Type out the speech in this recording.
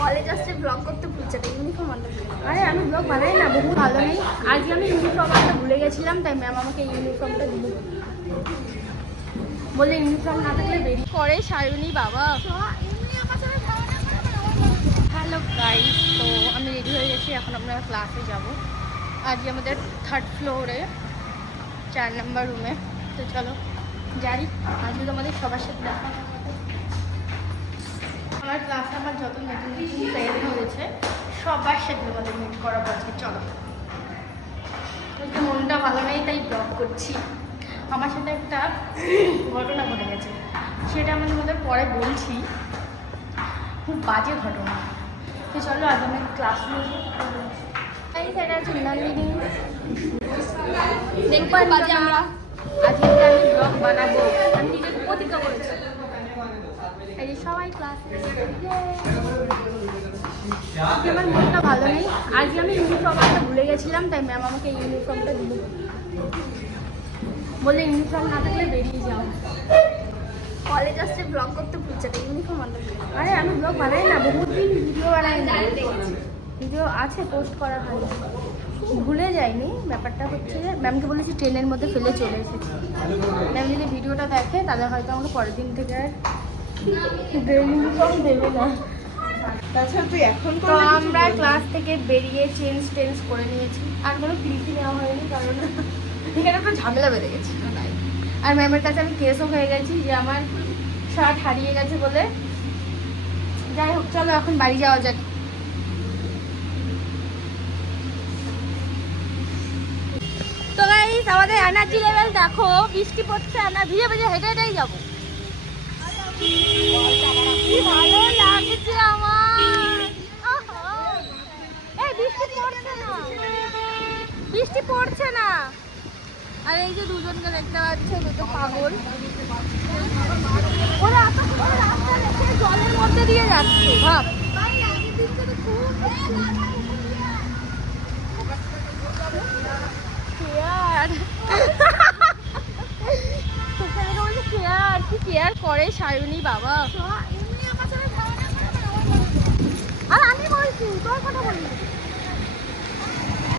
College আসছে blog করতে ভুলছে না ইউনিফর্ম আনতে আরে আমি ব্লগ বানাই না বহু ভালো নেই। আজকে আমি ইউনিফর্ম আনতে ভুলে গেছিলাম তাই ম্যাম আমাকে ইউনিফর্মটা দিল। বলে ইউনিফর্ম না থাকলে বেরিয়ে করে সায়নী বাবা। হ্যালো গাইস তো আমি রেডি হয়ে গেছি এখন আমরা ক্লাসে যাব। আজকে আমাদের থার্ড ফ্লোরে চার নাম্বার রুমে তো চলো যাই। আজকে তোমাদের সবার সাথে দেখা। আমার যত নতুন নতুন ফ্রেন্ড হয়েছে সবার সাথে তোমাদের মিট করাবো আজকে চলো। মনটা ভালো নেই তাই ব্লগ করছি। আমার সাথে একটা ঘটনা ঘটে গেছে। সেটা আমি তোমাদের পরে বলছি। খুব বাজে ঘটনা। তো চলো আজ আমি ক্লাস এই সেটা হচ্ছে দেখব বাজে আমরা। আজকে আমি ব্লগ বানাবো আমি নিজেকে প্রতিজ্ঞা করেছি এই যে সবাই ক্লাস আজকে আমার মনটা ভালো নেই। আজকে আমি ইউনিফর্ম আনতে ভুলে গেছিলাম তাই ম্যাম আমাকে ইউনিফর্মটা দিল। বলে ইউনিফর্ম না থাকলে বেরিয়ে যাও। কলেজ আসছে ব্লগ করতে ভুলছে না ইউনিফর্ম আরে আমি ব্লগ বানাই না বহুত দিন ভিডিও বানাই না। ভিডিও আছে পোস্ট করা হয়। ভুলে যাইনি ব্যাপারটা হচ্ছে ম্যামকে বলেছি ট্রেনের মধ্যে ফেলে চলে এসেছি। ম্যাম যদি ভিডিওটা দেখে তাহলে হয়তো আমাকে পরের দিন থেকে আর দেবে না তাছাড়া তুই এখন তো আমরা ক্লাস থেকে বেরিয়ে চেঞ্জ টেঞ্জ করে নিয়েছি। আর কোনো ক্লিপই নেওয়া হয়নি কারণ এখানে একটা ঝামেলা বেড়ে গেছে আর ম্যামের কাছে আমি কেসও হয়ে গেছি যে আমার শার্ট হারিয়ে গেছে বলে। যাই হোক চলো এখন বাড়ি যাওয়া যাক। তো গাইস আমাদের এনার্জি লেভেল দেখো বৃষ্টি পড়ছে আমরা ভিজে ভিজে হেঁটে হেঁটেই যাব কি ভালো লাগছে আমার আহা। এই বৃষ্টি পড়ছে না আর এই যে দুজনকে দেখতে পাচ্ছে দুটো পাগল ওরা এত রাস্তা দেখে জলের মধ্যে দিয়ে যাচ্ছে ভাব কেয়ার কি কেয়ার করে সায়নী বাবা। আর আমি বলছি তোর কথা বলি